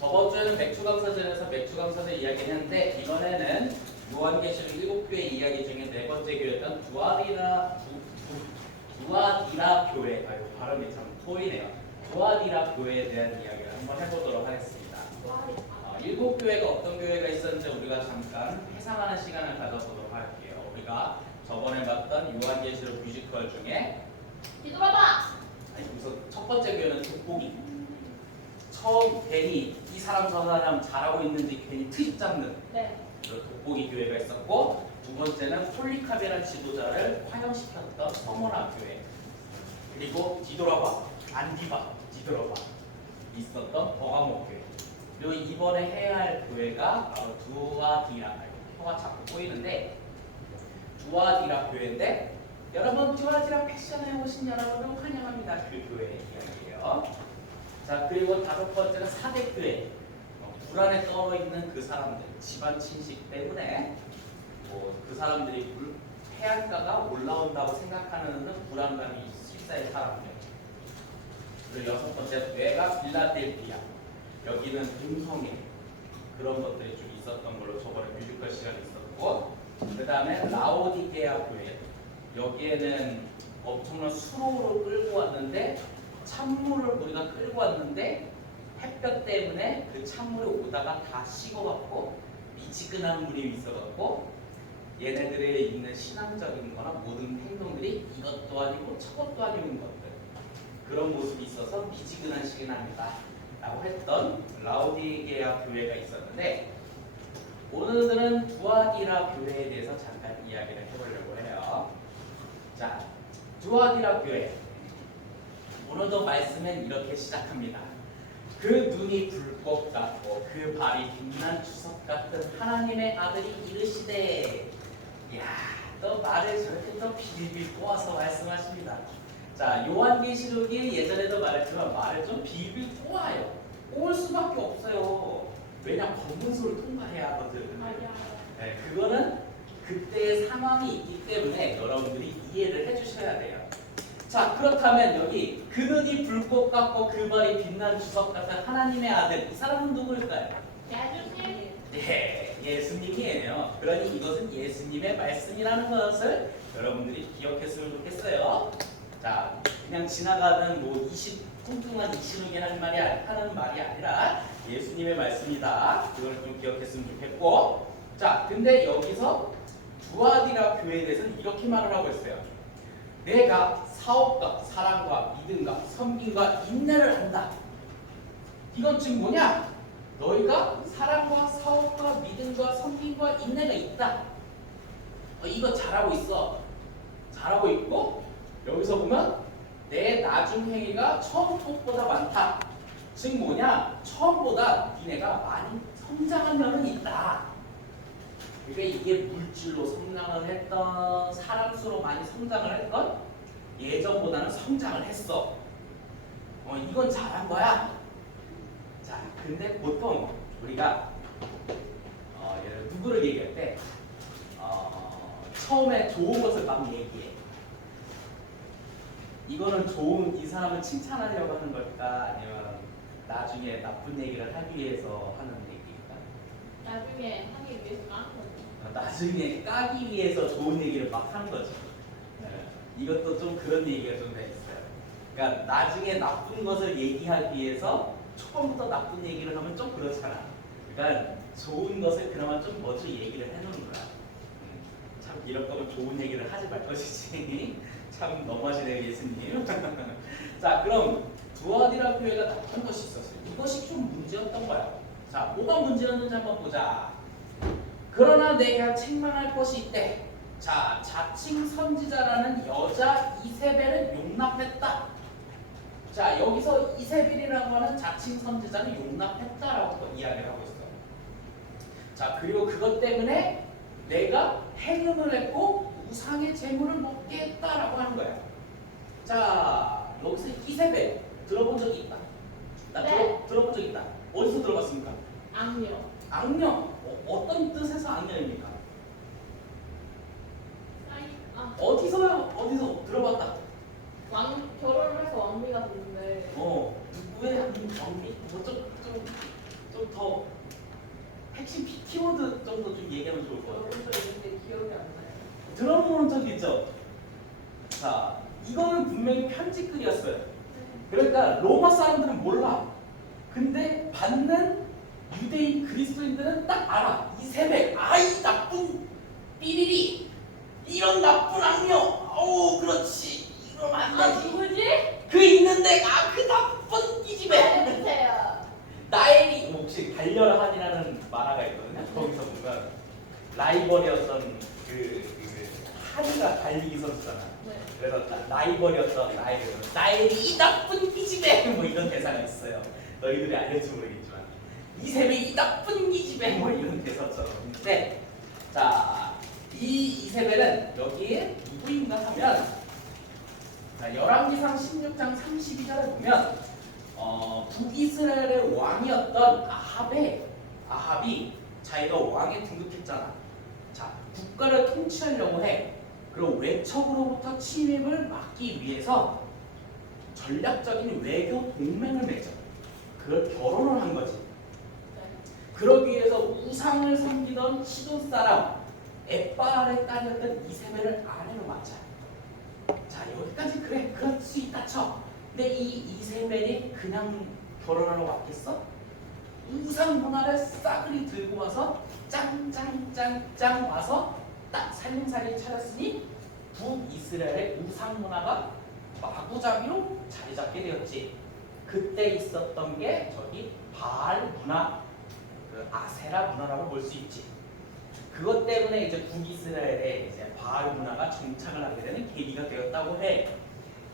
저번 주에는 맥주감사절에서 맥주감사절 이야기를 했는데 이번에는 요한계시록 7교회 이야기 중에 네 번째 교회였던 두아디라 교회, 발음이 참 꼬이네요. 두아디라 교회에 대한 이야기를 한번 해보도록 하겠습니다. 7교회가 어떤 교회가 있었는지 우리가 잠깐 회상하는 시간을 가져보도록 할게요. 우리가 저번에 봤던 요한계시록 뮤지컬 중에 뒤돌아봐! 우선 첫 번째 교회는 돋보기. 처음 괜히 이 사람 저 사람 잘하고 있는지 괜히 트집 잡는 네. 그런 돋보기 교회가 있었고, 두 번째는 폴리카베라는 지도자를 화형시켰던 서머나 교회, 그리고 뒤돌아봐, 안디바, 뒤돌아봐 있었던 버가모 교회. 그리고 이번에 해야 할 교회가 바로 두아디라, 혀가 자꾸 꼬이는데 두아디라 교회인데, 여러분 두아디라 패션에 오신 여러분을 환영합니다. 그 교회 이야기예요. 자, 그리고 다섯 번째는 사대교회. 불안에 떨어 있는 그 사람들, 집안 친식 때문에 그 사람들이 해안가가 올라온다고 생각하는 불안감이 실사의 사람들. 그리고 여섯 번째 교회가 빌라델피아. 여기는 동성애 그런 것들이 좀 있었던 걸로 저번에 뮤지컬 시간에 있었고, 그 다음에 라오디게아 교회. 여기에는 엄청난 수로를 끌고 왔는데, 찬물을 우리가 끌고 왔는데 햇볕 때문에 그 찬물이 오다가 다 식어갖고 미지근한 물이 있어갖고 얘네들에 있는 신앙적인 거나 모든 행동들이 이것도 아니고 저것도 아닌 것들, 그런 모습이 있어서 미지근한 시기납니다 라고 했던 라오디게아 교회가 있었는데, 오늘은 두아디라 교회에 대해서 잠깐 이야기를 해보려고 해요. 자, 두아디라 교회. 오늘도 말씀은 이렇게 시작합니다. 그 눈이 불꽃 같고 그 발이 빛난 주석 같은 하나님의 아들이 이르시되. 이야, 또 말을 저렇게 또 빌빌 꼬아서 말씀하십니다. 자, 요한계시록이 예전에도 말했지만 말을 좀 빌빌 꼬아요. 꼬을 수밖에 없어요. 왜냐, 검문소를 통과해야 하거든. 네, 그거는 그때의 상황이 있기 때문에 여러분들이 이해를 해주셔야 돼요. 자, 그렇다면 여기 그 눈이 불꽃 같고 그 발이 빛난 주석 같은 하나님의 아들, 이 사람은 누구일까요? 예수님. 네, 예수님이에요. 그러니 이것은 예수님의 말씀이라는 것을 여러분들이 기억했으면 좋겠어요. 자, 그냥 지나가는 뭐 뚱뚱한 이신욱이 하는 말이 아니라 예수님의 말씀이다. 그걸 좀 기억했으면 좋겠고, 자, 근데 여기서 두아디라 교회에 대해서는 이렇게 말을 하고 있어요. 내가 사업과 사랑과 믿음과 섬김과 인내를 한다. 이건 지금 뭐냐? 너희가 사랑과 사업과 믿음과 섬김과 인내가 있다. 이거 잘하고 있어. 잘하고 있고, 여기서 보면 내 나중 행위가 처음 것보다 많다. 즉 뭐냐? 처음보다 니네가 많이 성장한 면은 있다. 그러니까 이게 물질로 성장을 했던, 사람 수로 많이 성장을 했던, 예전보다는 성장을 했어. 이건 잘한 거야. 자, 근데 보통 우리가 누구를 얘기할 때 처음에 좋은 것을 막 얘기해. 이거는 이 사람을 칭찬하려고 하는 걸까, 아니면 나중에 나쁜 얘기를 하기 위해서 하는 얘기일까? 나중에 하기 위해서 까는 거죠. 나중에 까기 위해서 좋은 얘기를 막 하는 거지. 네. 이것도 좀 그런 얘기가 좀 돼 있어요. 그러니까 나중에 나쁜 것을 얘기하기 위해서 처음부터 나쁜 얘기를 하면 좀 그렇잖아. 그러니까 좋은 것을 그나마 좀 먼저 얘기를 해놓는 거야. 참 이럴 거면 좋은 얘기를 하지 말 것이지. 참 너무하시네요, 예수님. 자, 그럼 두아디라 교회가 나쁜 것이 있었어요. 이것이 좀 문제였던 거야. 자, 뭐가 문제였는지 한번 보자. 그러나 내가 책망할 것이 있대. 자, 자칭 선지자라는 여자 이세벨을 용납했다. 자, 여기서 이세벨이라고 하는 자칭 선지자는 용납했다라고 이야기를 하고 있어요. 자, 그리고 그것 때문에 내가 행음을 했고 우상의 재물을 먹게 했다라고 하는 거야. 자, 여기서 이세벨 들어본 적이 있다. 네. 들어본 적 있다. 어디서 들어봤습니까? 악령. 악령. 어떤 뜻에서 악령입니까? 어디서 들어봤다. 결혼을 해서 왕비가 됐는데. 누구의 왕비? 좀 더 핵심 키워드 정도 좀 얘기하면 좋을 것 같아요. 저번에 있는데 기억이 안 나요. 들어본 적 있죠? 자, 이거는 분명히 편지글이었어요. 그러니까 로마 사람들은 몰라. 근데 받는 유대인 그리스도인들은 딱 알아. 이세벨, 아이 나쁜 삐리리, 이런 나쁜 악녀. 어우 그렇지. 이러면 안 아 되지. 누구지? 그 있는데 그 나쁜 기집애. 알려주세요. 나엘이 혹시 갈렬한이라는 만화가 있거든요. 거기서 보면 라이벌이었던 그 하리가 달리기 선수잖아. 네. 그래서 라이벌이었던 나엘이 이 나쁜 기집애 뭐 이런 대사가 있어요. 너희들이 알릴지 모르겠지만 이세벨이 이 나쁜 기집애 뭐 이런 대사처럼 있는데, 자, 이 이세벨은 여기에 누구인가 하면, 자, 열왕기상 16장 32절에 보면 북이스라엘의 왕이었던 아합이 자기가 왕에 등극했잖아. 자, 국가를 통치하려고 해. 그리고 외척으로부터 침입을 막기 위해서 전략적인 외교 동맹을 맺어. 그걸 결혼을 한 거지. 그러기 위해서 우상을 섬기던 시돈 사람 엣바알의 딸이었던 이세벨을 아내로 맞아. 자, 여기까지 그래, 그럴 수 있다 쳐. 근데 이 이세벨이 그냥 결혼하러 왔겠어? 우상 문화를 싸그리 들고 와서 짱짱짱짱 와서 딱 살림살이 차렸으니 북이스라엘의 우상 문화가 마구잡이로 자리 잡게 되었지. 그때 있었던 게 저기 바알 문화, 그 아세라 문화라고 볼 수 있지. 그것 때문에 이제 북이스라엘에 이제 바알 문화가 정착을 하게 되는 계기가 되었다고 해.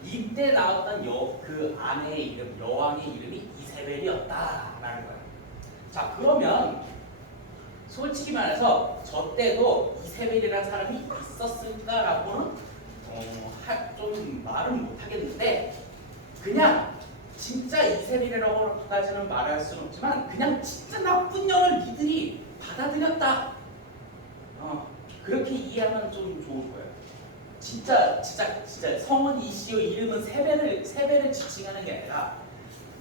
이때 나왔던 그 아내의 이름, 여왕의 이름이 이세벨이었다라는 거야. 자, 그러면 솔직히 말해서 저 때도 이세벨이라는 사람이 있었을까라고는 좀 말은 못하겠는데, 그냥 진짜 이세벨이라고까지는 말할 수는 없지만 그냥 진짜 나쁜 년을 니들이 받아들였다. 그렇게 이해하면 좀 좋을 거예요. 진짜 성은 이시요 이름은 세벨을 지칭하는 게 아니라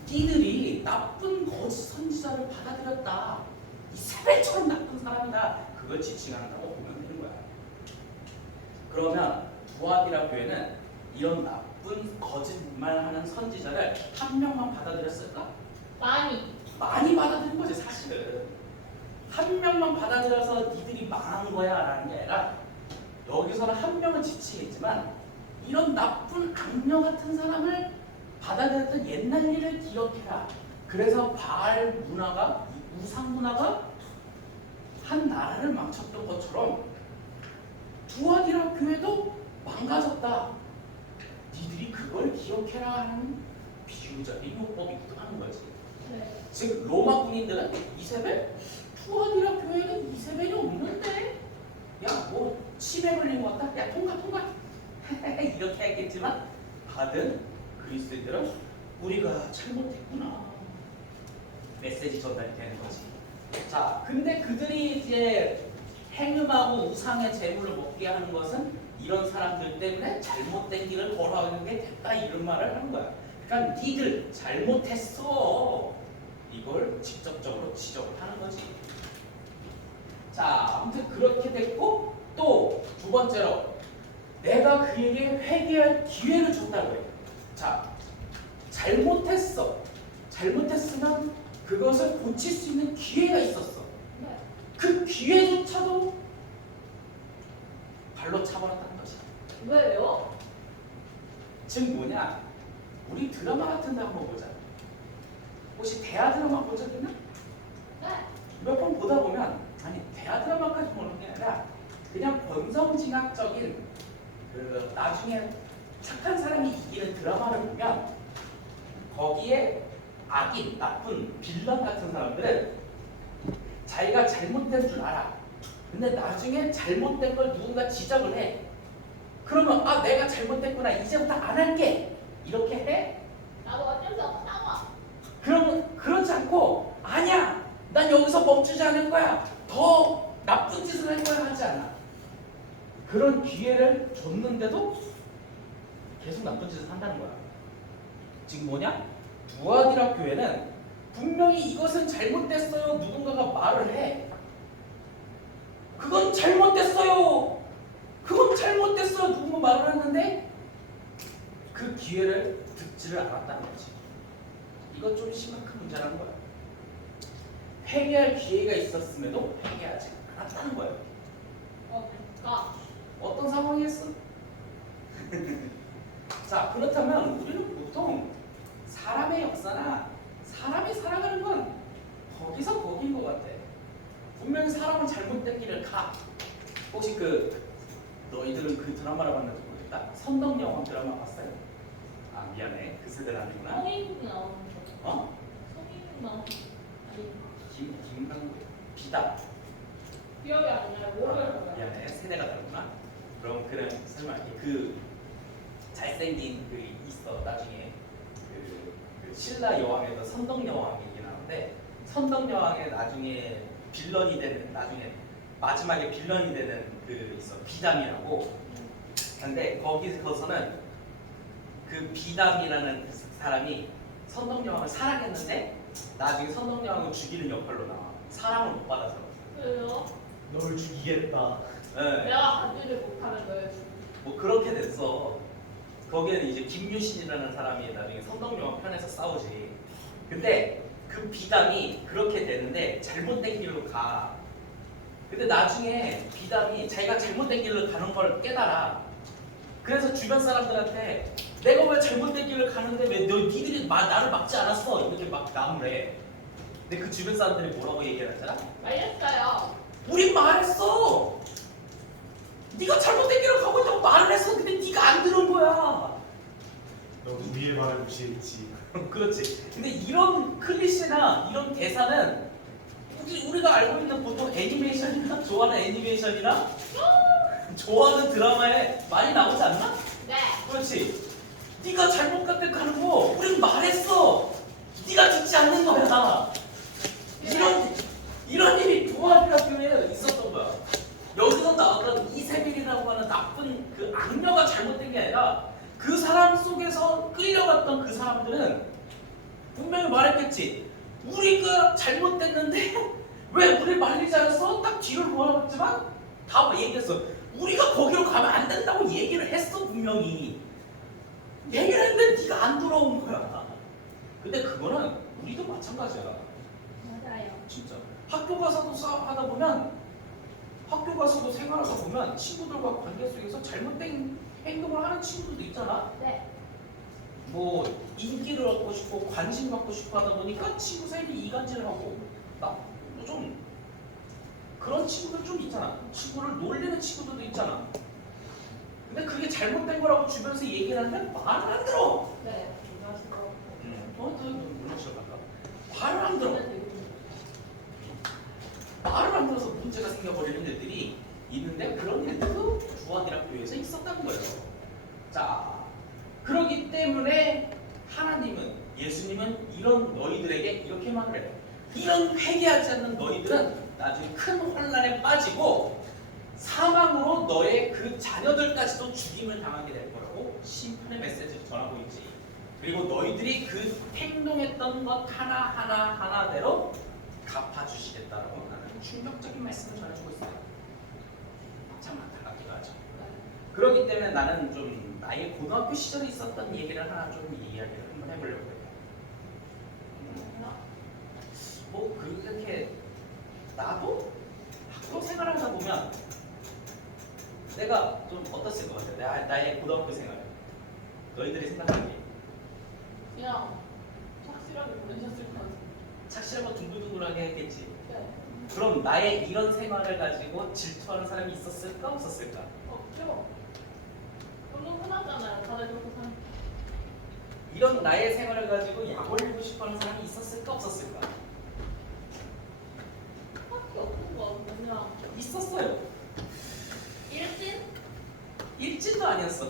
니들이 나쁜 거짓 선지자를 받아들였다. 이 세벨처럼 나쁜 사람이다. 그걸 지칭한다고 보면 되는 거야. 그러면 두아디라 교회는 이런 나쁜 거짓말하는 선지자를 한 명만 받아들였을까? 많이 받아들인 거지 사실은. 한 명만 받아들여서 니들이 망한 거야 라는 게 아니라, 여기서는 한 명은 지칭했지만 이런 나쁜 악녀 같은 사람을 받아들였던 옛날 일을 기억해라. 그래서 바알 문화가, 이 우상 문화가 한 나라를 망쳤던 것처럼 두아디라 교회도 망가졌다. 니들이 그걸 기억해라 하는 비유적인 요법이기도 하는 거지. 네. 즉 로마 군인들은 이세벨? 두아디라 교회는 이세벨이 없는데? 야, 뭐 치매 걸린 것 같다? 야, 통과 이렇게 했겠지만 받은 그리스도인들은 우리가 잘못했구나. 메시지 전달이 되는 거지. 자, 근데 그들이 이제 행음하고 우상의 재물을 먹게 하는 것은 이런 사람들 때문에 잘못된 길을 걸어가는 게 됐다, 이런 말을 하는 거야. 그러니까 니들 잘못했어. 이걸 직접적으로 지적을 하는 거지. 자, 아무튼 그렇게 됐고, 또 두 번째로 내가 그에게 회개할 기회를 줬다고 해. 자, 잘못했으면 그것을 고칠 수 있는 기회가 있었어. 네. 그 기회조차도 발로 차버렸다는 거지. 왜요? 즉 뭐냐? 우리 드라마 같은 데 한번 보자. 혹시 대하 드라마 본 적 있나? 네. 몇 번 보다 보면, 아니 대하 드라마까지 보는 게 아니라 그냥 권성징악적인 그 나중에 착한 사람이 이기는 드라마를 보면 거기에 악인, 나쁜 빌런 같은 사람들은 자기가 잘못된 줄 알아. 근데 나중에 잘못된 걸 누군가 지적을 해. 그러면 아, 내가 잘못됐구나, 이제부터 안 할게, 이렇게 해. 나도 어쩔 수 없어 나와. 그러면 그렇지 않고, 아니야, 난 여기서 멈추지 않을 거야, 더 나쁜 짓을 할 거야 하지 않아. 그런 기회를 줬는데도 계속 나쁜 짓을 한다는 거야. 지금 뭐냐? 두아디라 교회는 분명히 이것은 잘못됐어요. 누군가가 말을 해. 그건 잘못됐어요. 그건 잘못됐어요. 누군가 말을 했는데 그 기회를 듣지를 않았다는 거지. 이건 좀 심각한 문제라는 거야. 회개할 기회가 있었음에도 회개하지 않았다는 거예요. 그러니까 어떤 상황이었어? 자, 그렇다면 우리는 보통 사람의 역사나 사람이 살아가는 건 거기서 거기인 것 같아. 분명히 사람은 잘못된 길을 가. 혹시 너희들은 그 드라마를 봤는지 모르겠다. 선덕여왕 드라마 봤어요? 아 미안해, 그 세대는 아니구나. 성인국 나오는 거. 어? 성인국 나오는 거. 아니 김강국 비다. 기억이 안 나요. 모르겠어요. 미안해, 세대가 다르구나. 그럼 설마 그 잘생긴 그 있어 나중에 그 신라 여왕에서 선덕 여왕 얘기 나오는데 선덕 여왕의 나중에 빌런이 되는 나중에 마지막에 빌런이 되는 그 있어 비담이라고. 근데 거기서는 그 비담이라는 사람이 선덕 여왕을 사랑했는데 나중에 선덕 여왕을 죽이는 역할로 나와. 사랑을 못 받아서. 그래요? 널 죽이겠다. 네. 내가 가지를 못하면 너의 뭐 그렇게 됐어. 거기에는 이제 김유신이라는 사람이 나중에 선덕여왕 편에서 싸우지. 근데 그 비담이 그렇게 되는데 잘못된 길로 가. 근데 나중에 비담이 자기가 잘못된 길로 가는 걸 깨달아. 그래서 주변 사람들한테 내가 왜 잘못된 길을 가는데 왜 니들이 나를 막지 않았어? 이렇게 막 나무래. 근데 그 주변 사람들이 뭐라고 얘기를 하잖아? 말렸어요. 우린 말했어. 네가 잘못된 길을 가고 있다고 말을 했어. 근데 네가 안 들은 거야. 너도 우리의 말을 무시했지. 그렇지. 근데 이런 클리셰나 이런 대사는 우리가 알고 있는 보통 애니메이션이나 좋아하는 애니메이션이나 좋아하는 드라마에 많이 나오지 않나? 네. 그렇지. 네가 잘못 가는 거 우린 말했어. 네가 듣지 않는 거야. 이런 일이 부활학교에 있었던 거야. 여기서 나왔던 이세빌이라고 하는 나쁜 그 악녀가 잘못된 게 아니라 그 사람 속에서 끌려갔던 그 사람들은 분명히 말했겠지. 우리가 잘못됐는데 왜 우리 말리지 않았어? 딱 뒤를 돌아봤지만 다 얘기했어. 우리가 거기로 가면 안 된다고 얘기를 했어. 분명히 얘기를 했는데 네가 안 돌아온 거야. 근데 그거는 우리도 마찬가지야. 맞아요. 진짜 학교 가서도 하다 보면 학교 가서도 생활하다 보면 친구들과 관계 속에서 잘못된 행동을 하는 친구들도 있잖아. 네. 뭐 인기를 얻고 싶고 관심 받고 싶어 하다 보니까 친구 사이에 이간질을 하고 좀 그런 친구들 좀 있잖아. 친구를 놀리는 친구들도 있잖아. 근데 그게 잘못된 거라고 주변에서 얘기를 하면 말을 안 들어. 네. 이거 문학실 갈까? 말을 안 들어. 말을 안 들어서 문제가 생겨버리는 일들이 있는데 그런 일들도 주안이학교에서 있었다는 거예요. 자, 그렇기 때문에 하나님은 예수님은 이런 너희들에게 이렇게 말을 해요. 이런 회개하지 않는 너희들은 나중에 큰 혼란에 빠지고 사망으로 너의 그 자녀들까지도 죽임을 당하게 될 거라고 심판의 메시지를 전하고 있지. 그리고 너희들이 그 행동했던 것 하나하나대로 갚아주시겠다라고 하는 충격적인 말씀을 전해주고 있어요. 참 안타깝기도 하죠. 그렇기 때문에 나는 좀 나의 고등학교 시절에 있었던 얘기를 하나 좀 이야기를 한번 해보려고 해요. 뭐 그렇게 나도 학교 생활하다 보면 내가 좀 어떻을 것 같아? 나의 고등학교 생활. 너희들이 생각하기에 그냥 착실하게 보내셨을 것 같아요. 착실하고 둥글둥글하게 했겠지. 네. 그럼 나의 이런 생활을 가지고 질투하는 사람이 있었을까 없었을까? 없죠. 너무 흔하잖아요. 다들 그렇게 사는. 이런 나의 생활을 가지고 약 올리고 싶어하는 사람이 있었을까 없었을까? 밖에 없는 거 그냥 있었어요. 일진? 일진도 아니었어.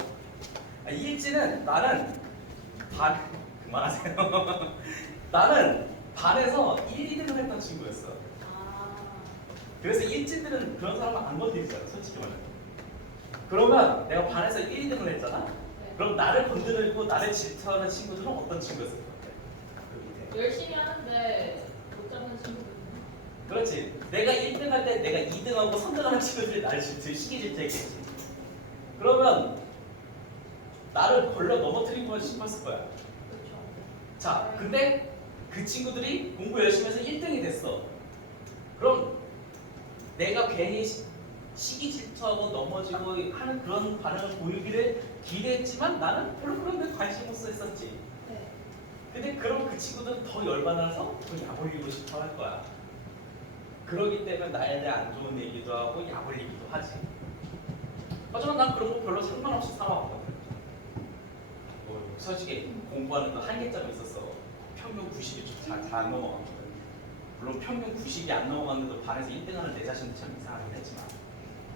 일진은 나는 그만하세요. 나는 반에서 1, 2등을 했던 친구였어. 아. 그래서 일진들은 그런 사람을 안 건드리잖아, 솔직히 말해서. 그러면 내가 반에서 1, 2등을 했잖아. 네. 그럼 나를 건드리고 나를 질투하는 친구들은 어떤 친구였을 것 같아? 그 밑에. 열심히 하는데 못 잡는 친구들. 그렇지. 내가 1등 할 때 내가 2등하고 3등하는 친구들이 나를 시기 질투했겠지. 그러면 나를 걸러 넘어뜨리고만 싶었을 거야. 그렇죠. 자, 근데 그 친구들이 공부 열심히 해서 1등이 됐어. 그럼 내가 괜히 시기 질투하고 넘어지고 하는 그런 반응을 보이기를 기대했지만 나는 별로 그런 데 관심 없어 했었지. 네. 근데 그럼 그 친구들은 더 열받아서 더 약 올리고 싶어 할 거야. 그러기 때문에 나에 대해 안 좋은 얘기도 하고 약 올리기도 하지. 하지만 난 그런 거 별로 상관없이 살아왔거든. 솔직히 공부하는 거 한계점이 있었어. 평균 90이 잘 안 넘어갔거든. 물론 평균 90이 안 넘어갔는데도 반에서 1등하는 내 자신도 참 이상하긴 했지만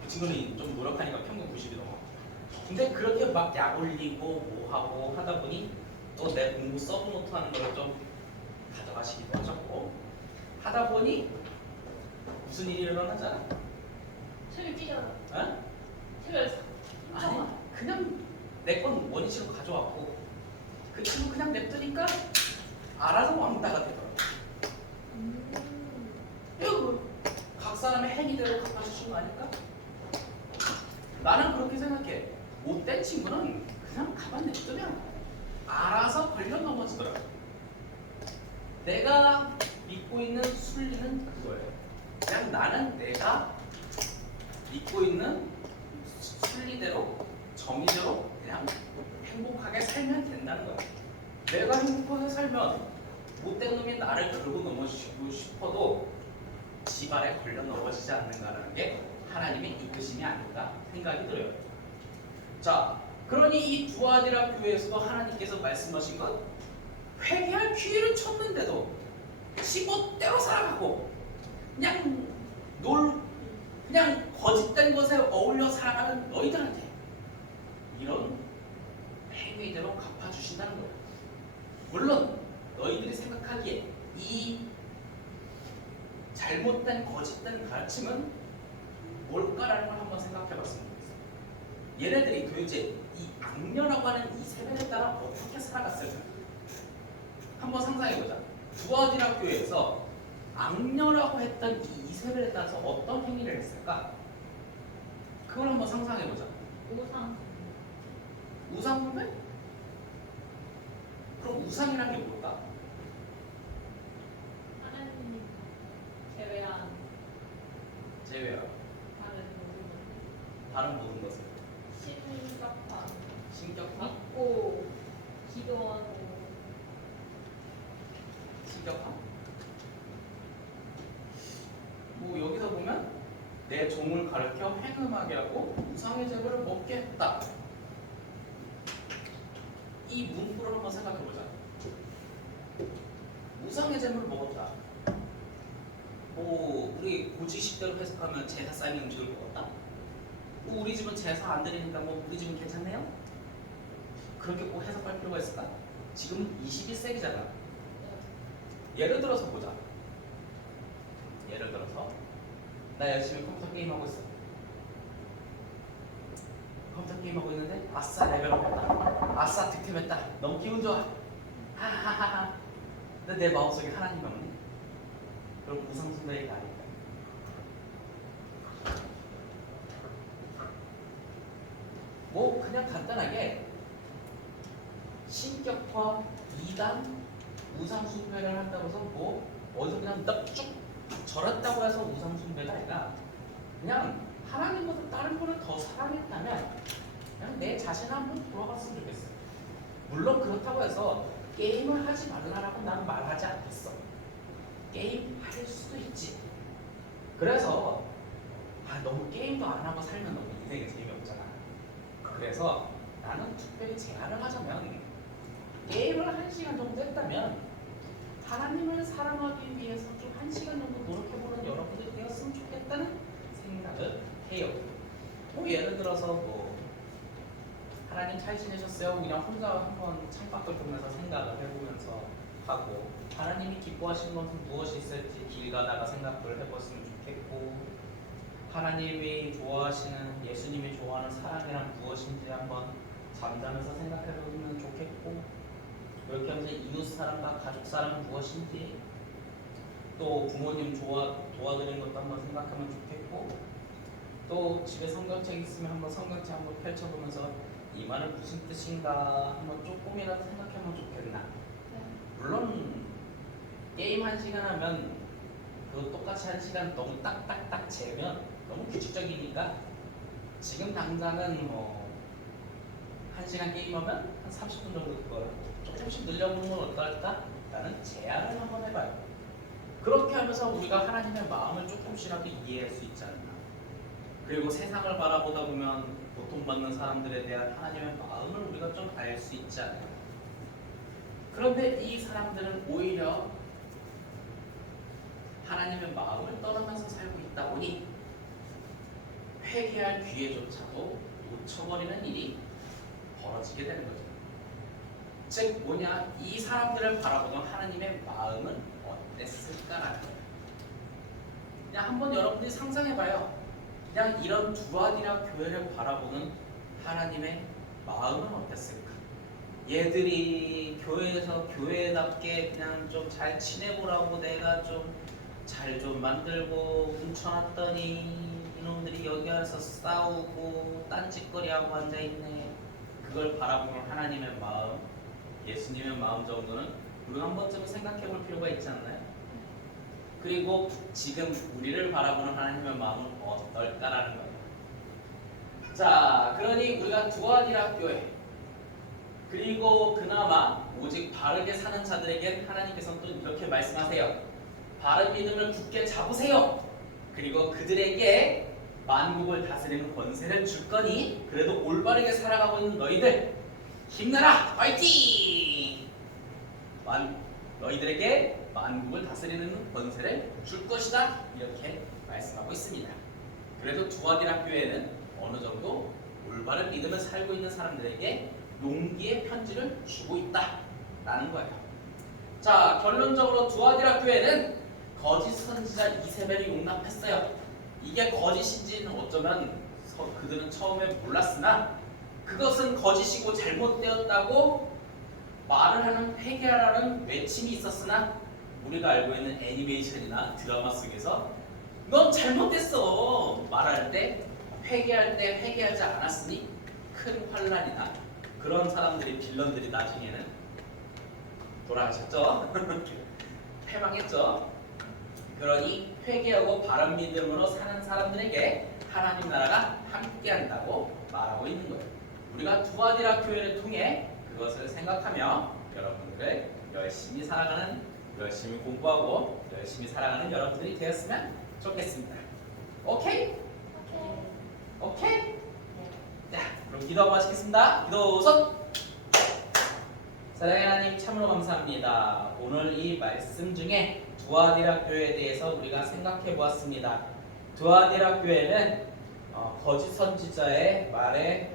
그 친구는 좀 노력하니까 평균 90이 넘어갔고. 근데 그렇게 막 약 올리고 뭐 하고 하다 보니 또 내 공부 서브노트 하는 거를 좀 가져가시기도 하셨고 하다 보니 무슨 일이 일어나잖아. 책을 찢어. 어? 책을 아니 그냥 내 건 원위치로 가져왔고 그 친구 그냥 냅두니까 알아서 왕따가 되더라고. 이거 각 사람의 행위대로 갚아주신 거 아닐까? 나는 그렇게 생각해. 못된 친구는 그냥 가만 냅두면 알아서 걸려 넘어지더라고. 내가 믿고 있는 순리는 그거예요. 그냥 나는 내가 믿고 있는 순리대로 정의대로 그냥 행복하게 살면 된다는 거야. 내가 행복하게 살면 못된 놈이 나를 걸고 넘어지고 싶어도 지발에 걸려 넘어지지 않는가라는 게 하나님의 이끄심이 아닌가 생각이 들어요. 자, 그러니 이 두아디라 교회에서도 하나님께서 말씀하신 것 회개할 기회를 쳤는데도 지멋대로 살아가고 그냥 거짓된 것에 어울려 살아가는 너희들한테 이런 행위대로 갚아주신다는 거예요. 물론 너희들이 생각하기에 이 잘못된 거짓된 가르침은 뭘까라는 걸 한번 생각해봤으면 좋겠어요. 얘네들이 도대체 이 악녀라고 하는 이 세변에 따라 어떻게 살아갔을까? 한번 상상해보자. 두아디라 교회에서 악녀라고 했던 이 이세벨에 따라서 어떤 행위를 했을까? 그걸 한번 상상해보자. 우상. 우상 숭배? 그럼 우상이란 게 뭘까? 하나님 제외한 제외하고 다른 모든 것을 신격화. 신격화? 믿고 기도하고. 신격화? 뭐 여기서 보면 내 종을 가르쳐 행음하게 하고 우상의 재물을 먹게 했다. 이 문구를 한번 생각해보자. 우상의 재물을 먹었다. 뭐 우리 고지식대로 해석하면 제사 쌓인 음식을 먹었다. 뭐 우리 집은 제사 안 드리니까 뭐 우리 집은 괜찮네요? 그렇게 꼭 해석할 필요가 있을까? 지금 21세기잖아. 예를 들어서 보자. 예를 들어서 나 열심히 컴퓨터 게임하고 있어. 컴퓨터 게임하고 있는데 아싸 레벨업 했다. 아싸 득템했다. 너무 기분 좋아. 하하하하. 근데 내 마음속에 하나님이 없네. 그럼 우상숭배가 아닐까? 뭐 그냥 간단하게 신격화, 이단, 우상숭배를 한다고 해서 뭐 어디서 그냥 넙죽 절었다고 해서 우상숭배가 아니라 그냥 하나님보다 다른 분을 더 사랑했다면 그냥 내 자신을 한번 돌아봤으면 좋겠어. 물론 그렇다고 해서 게임을 하지 말라라고 나는 말하지 않겠어. 게임 할 수도 있지. 그래서 너무 게임도 안 하고 살면 너무 인생에 재미없잖아. 그래서 나는 특별히 제안을 하자면 게임을 1시간 정도 했다면 하나님을 사랑하기 위해서 좀 1시간 정도 노력해보는 여러분들이 되었으면 좋겠다는 생각을 해요. 뭐 예를 들어서 뭐 하나님 잘 지내셨어요? 그냥 혼자 한번 창밖을 보면서 생각을 해보면서 하고 하나님이 기뻐하시는 것은 무엇이 있을지 길 가다가 생각을 해봤으면 좋겠고 하나님이 좋아하시는 예수님이 좋아하는 사랑이란 무엇인지 한번 잠자면서 생각해보면 좋겠고 그렇게 하면서 이웃 사람과 가족 사람은 무엇인지 또 부모님 도와드리는 것도 한번 생각하면 좋겠고 또 집에 성경책 있으면 한번 성경책 한번 펼쳐보면서 이 말은 무슨 뜻인가 한번 조금이라도 생각하면 좋겠나. 물론 게임 1시간 하면 그 똑같이 1시간 너무 딱딱딱 재면 너무 규칙적이니까 지금 당장은 뭐 1시간 게임하면 한 30분 정도 그걸 조금씩 늘려보는 건 어떨까? 라는 제안을 한번 해봐요. 그렇게 하면서 우리가 하나님의 마음을 조금씩이라도 이해할 수 있지 않나. 그리고 세상을 바라보다 보면 고통받는 사람들에 대한 하나님의 마음을 우리가 좀 알 수 있지 않나. 그런데 이 사람들은 오히려 하나님의 마음을 떠나면서 살고 있다 보니 회개할 기회조차도 놓쳐버리는 일이 벌어지게 되는 거죠. 즉 뭐냐, 이 사람들을 바라보던 하나님의 마음은 어땠을까라는 거예요. 그냥 한번 여러분들이 상상해봐요. 그냥 이런 두아디라 교회를 바라보는 하나님의 마음은 어땠을까? 얘들이 교회에서 교회답게 그냥 좀 잘 지내보라고 내가 좀 잘 좀 만들고 훔쳐놨더니 이놈들이 여기 와서 싸우고 딴짓거리하고 앉아있네. 그걸 바라보는 하나님의 마음, 예수님의 마음 정도는 우리가 한 번쯤은 생각해볼 필요가 있지 않나요? 그리고 지금 우리를 바라보는 하나님의 마음은 어떨까라는 거예요. 자, 그러니 우리가 두아디라 교회 그리고 그나마 오직 바르게 사는 자들에겐 하나님께서는 또 이렇게 말씀하세요. 바른 믿음을 굳게 잡으세요. 그리고 그들에게 만국을 다스리는 권세를 줄 거니 그래도 올바르게 살아가고 있는 너희들 힘내라! 화이팅! 너희들에게 만국을 다스리는 권세를 줄 것이다. 이렇게 말씀하고 있습니다. 그래도 두아디라 교회는 어느 정도 올바른 믿음을 살고 있는 사람들에게 용기의 편지를 주고 있다라는 거예요. 자, 결론적으로 두아디라 교회는 거짓 선지자 이세벨을 용납했어요. 이게 거짓인지는 어쩌면 그들은 처음에 몰랐으나 그것은 거짓이고 잘못되었다고 말을 하는 회개하라는 외침이 있었으나 우리가 알고 있는 애니메이션이나 드라마 속에서 넌 잘못됐어 말할 때 회개할 때 회개하지 않았으니 큰 환란이나 그런 사람들이 빌런들이 나중에는 돌아가셨죠. 패망했죠. 그러니 회개하고 바른 믿음으로 사는 사람들에게 하나님 나라가 함께한다고 말하고 있는 거예요. 우리가 두아디라 교회를 통해 그것을 생각하며 여러분들을 열심히 살아가는, 열심히 공부하고 열심히 살아가는 여러분들이 되었으면 좋겠습니다. 오케이? 오케이? 자, 그럼 기도하고 마치겠습니다. 기도 손! 사랑의 하나님 참으로 감사합니다. 오늘 이 말씀 중에 두아디라 교회에 대해서 우리가 생각해 보았습니다. 두아디라 교회는 거짓 선지자의 말에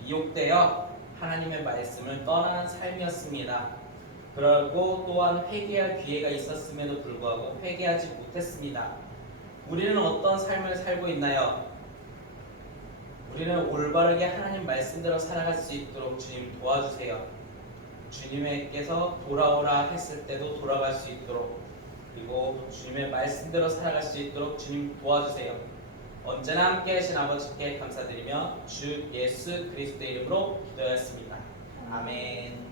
미혹되어 하나님의 말씀을 떠나는 삶이었습니다. 그리고 또한 회개할 기회가 있었음에도 불구하고 회개하지 못했습니다. 우리는 어떤 삶을 살고 있나요? 우리는 올바르게 하나님 말씀대로 살아갈 수 있도록 주님 도와주세요. 주님께서 돌아오라 했을 때도 돌아갈 수 있도록, 그리고 주님의 말씀대로 살아갈 수 있도록 주님 도와주세요. 언제나 함께 하신 아버지께 감사드리며 주 예수 그리스도의 이름으로 기도하였습니다. 아멘.